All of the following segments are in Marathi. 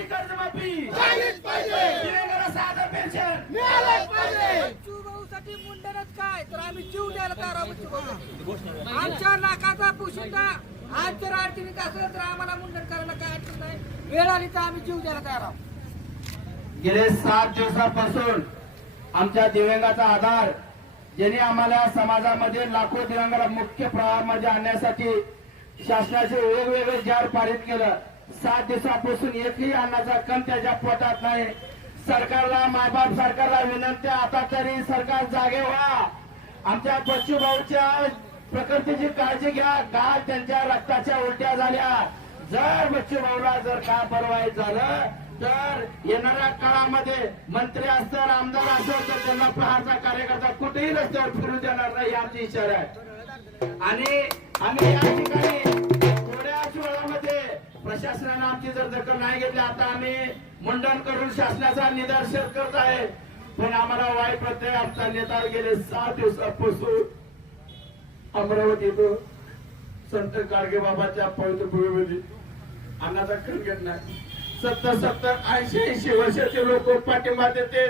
शेतकऱ्याची कर्जमाफी झालीच पाहिजे. साधं पेन्शन. मिळालंच पाहिजे. भाऊसाठी मुंडनच काय? तर आम्ही जीव द्यायला तयार आहोत. आमच्या नाकाचा पुशिंदा आज जर अडचणीत असेल तर आम्हाला मुंडन करायला काय अडचण नाही. वेळ आली तर आम्ही जीव द्यायला तयार आहोत. गेले सात दिवसापासून आमच्या दिव्यांगाचा आधार ज्यांनी आम्हाला समाजामध्ये लाखो दिव्यांगाला मुख्य प्रवाहामध्ये आणण्यासाठी शासनाचे वेगवेगळे जार पारित केलं. सात दिवसापासून एकही अन्नाचा कण त्याच्या पोटात नाही. सरकारला मायबाप सरकारला विनंती आता तरी सरकार जागे व्हा. आमच्या बच्चू भाऊच्या प्रकृतीची काळजी घ्या. का त्यांच्या रक्ताच्या उलट्या झाल्या. जर बच्चू भाऊला जर का परवाईत झालं तर येणाऱ्या काळामध्ये मंत्री असतील आमदार असेल तर त्यांना प्रहारचा कार्यकर्ता कुठेही रस्त्यावर फिरू देणार नाही आमची इशारा आहे आणि आम्ही या ठिकाणी प्रशासनानं आमची जर दखल नाही घेतली आता आम्ही मंडण करून शासनाचा निदर्शन करत आहे. पण आम्हाला वाईट प्रत्यय आमचा नेता गेले सात दिवसापासून अमरावती संत गाडगे बाबाच्या पवित्र भूमीमध्ये अन्नाचा खण घेत नाही. सत्तर सत्तर ऐंशी ऐंशी वर्षाचे लोक पाठिंबा देते.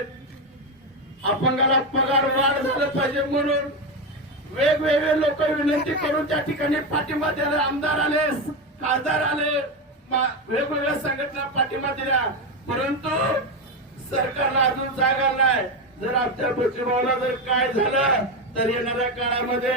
अपंगाला पगार वाढ झालं पाहिजे म्हणून वेगवेगळे लोक विनंती करून त्या ठिकाणी पाठिंबा द्यायला आमदार आले खासदार आले. वेगवेगळ्या संघटना पाठिंबा दिला परंतु सरकारला अजून जागा नाही. जर आमच्या भावना जर काय झालं तर येणाऱ्या काळामध्ये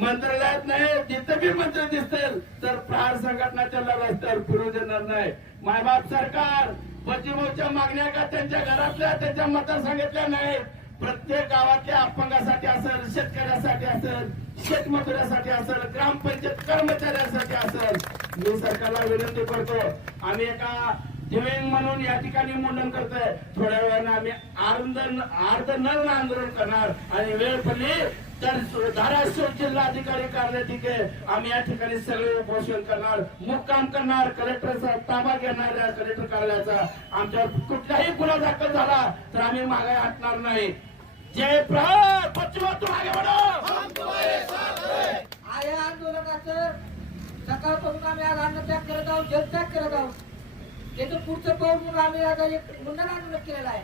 मंत्रालयात नाही जिथं बी मंत्र दिसतील तर प्रहार संघटनाच्या रस्त्यावर फिरू देणार नाही. मायबाप सरकार बच्चूभाऊच्या मागण्या का त्यांच्या घरातल्या त्यांच्या मतदारसंघातल्या नाही प्रत्येक गावातल्या अपंगासाठी असेल शेतकऱ्यासाठी असेल शेतमजुरासाठी असेल ग्रामपंचायत कर्मचाऱ्यांसाठी असेल मी सरकारला विनंती करतो. आम्ही एका दिव्यांग म्हणून या ठिकाणी मुंडन करतोय. थोड्या वेळानं आम्ही अर्ध अर्ध आंदोलन करणार आणि वेळ पडली तर धाराशिव जिल्हाधिकारी कार्यालय तिथे आम्ही या ठिकाणी सगळे उपोषण करणार मुक्काम करणार कलेक्टरचा ताबा घेणार कलेक्टर कार्यालयाचा. आमच्यावर कुठलाही गुन्हा दाखल झाला तर आम्ही मागे हटणार नाही. जय प्रहार पश्चिम आगे बढो। या आंदोलनाचं सकाळपासून आम्ही आज अन्न त्याग करत आहोत जलत्याग करत आहोत. त्याचं पुढचं पाऊल म्हणून आम्ही आता एक मुंडन आंदोलन केलेलं आहे.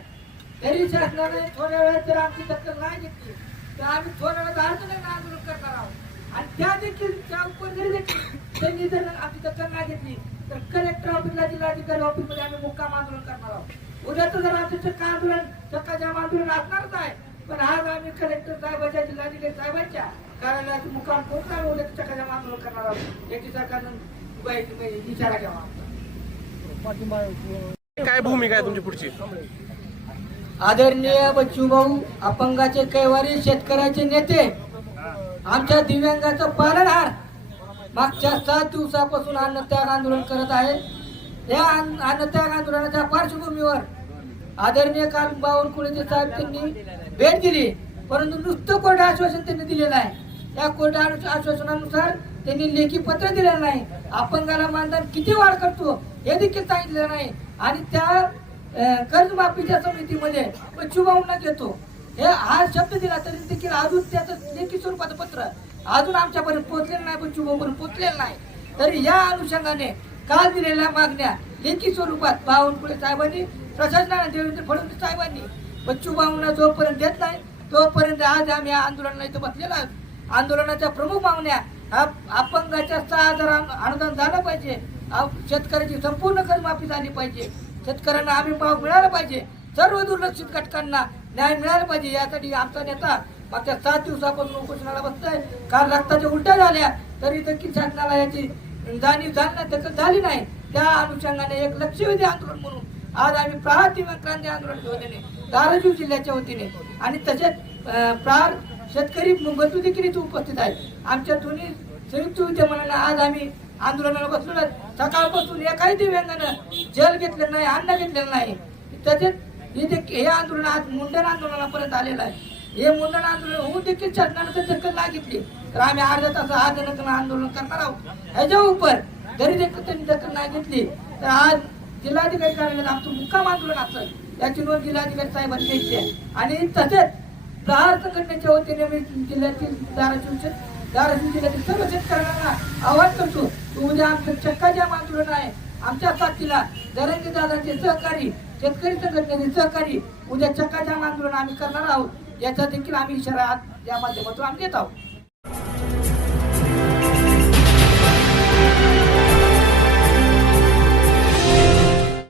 तरी शासनाने थोड्या वेळात जर आमची दखल नाही घेतली तर आम्ही थोड्या वेळात आंदोलन आंदोलन करणार आहोत. आणि त्या देखील त्या उपर जरी देखील त्यांनी जर आमची दखल नाही घेतली तर कलेक्टर ऑफिसला जिल्हाधिकारी ऑफिसमध्ये आम्ही मुक्काम आंदोलन करणार आहोत. उद्याचं जर आमचं चक्का आंदोलन चक्का जाम आंदोलन असणारच आहे पण आज आम्ही कलेक्टर साहेबांच्या जिल्हाधिकारी साहेबांच्या कार्यालयात आम्ही उद्या चक्का जाम आंदोलन करणार आहोत. याची सरकारनं विचारा घ्यावा. काय भूमिका आहे तुमची पुढची? आदरणीय बच्चूभाऊ अपंगाचे कैवारी शेतकऱ्याचे नेते आमच्या दिव्यांगाचं पालनहार मागच्या सात दिवसापासून अन्नत्याग आंदोलन करत आहे. या अन्न- अन्नत्याग आंदोलनाच्या पार्श्वभूमीवर आदरणीय काल बावनकुळे साहेब त्यांनी भेट दिली परंतु नुसतं कोर्ट आश्वासन त्यांनी दिलेलं आहे त्या कोर्ट आश्वासनानुसार त्यांनी लेखी पत्र दिलेलं नाही. अपंगाला मानधन किती वाढ करतो हे देखील सांगितलेलं नाही. आणि त्या कर्जमाफीच्या समितीमध्ये बच्चूभाऊंना घेतो. हे हा शब्द दिला तरी देखील अजून त्याचं लेखी स्वरूपाचं पत्र अजून आमच्यापर्यंत पोहोचलेलं नाही बच्चूभाऊपर्यंत पोहोचलेलं नाही. तरी या अनुषंगाने काल दिलेल्या मागण्या लेखी स्वरूपात बावनकुळे साहेबांनी प्रशासनाने देवेंद्र फडणवीस साहेबांनी बच्चूभाऊंना जोपर्यंत देत नाही तोपर्यंत आज आम्ही या आंदोलनाला इथं बसलेला आहोत. आंदोलनाच्या प्रमुख मागण्या अपंगाच्या सहा हजार अनुदान झालं पाहिजे. शेतकऱ्याची संपूर्ण कर्जमाफी झाली पाहिजे. शेतकऱ्यांना आम्ही भाव मिळाला पाहिजे. सर्व दुर्लक्षित घटकांना न्याय मिळाला पाहिजे. यासाठी आमचा नेता मागच्या सात दिवसापासून उपोषणाला बसतोय. काल रक्ताच्या उलट्या झाल्या. तरी देखील शासनाला याची जाणीव झाली त्याचं झाली नाही. त्या अनुषंगाने एक लक्षवेधी आंदोलन म्हणून आज आम्ही प्रहार क्रांती आंदोलन वतीने धाराशिव जिल्ह्याच्या वतीने. आणि तसेच प्रार शेतकरी बंधू देखील इथे उपस्थित आहेत. आमच्या दोन्ही संयुक्त विद्यमानाने आज आम्ही आंदोलनाला बसलो सकाळपासून एकाही दिव्यांगानं जल घेतलेलं नाही अन्न घेतलेलं नाही. तसेच इथे हे आंदोलन आज मुंडन आंदोलनापर्यंत आलेलं आहे. हे मुंडण आंदोलन होऊन देखील शासनानं जर दखल नाही घेतली तर आम्ही अर्ध्या तास आज आंदोलन करणार आहोत. ह्याच्या उपर जरी देखील त्यांनी दखल नाही घेतली तर आज जिल्हाधिकारी कार्यालयात आमचं मुक्काम आंदोलन असेल याची नोंद जिल्हाधिकारी साहेबांनी घ्यायची आहे. आणि तसेच प्रहार संघटनेच्या वतीने मी जिल्ह्यातील धाराशिव धाराशिव जिल्ह्यातील सर्व शेतकऱ्यांना आवाहन करतो की उद्या आमचं चक्का जाम आंदोलन आहे. आमच्या साथीला दरंगी दादांचे सहकारी शेतकरी संघटनेचे सहकारी उद्या चक्का जाम आंदोलन आम्ही करणार आहोत. याचा देखील आम्ही इशारा आज या माध्यमातून आम्ही देत आहोत.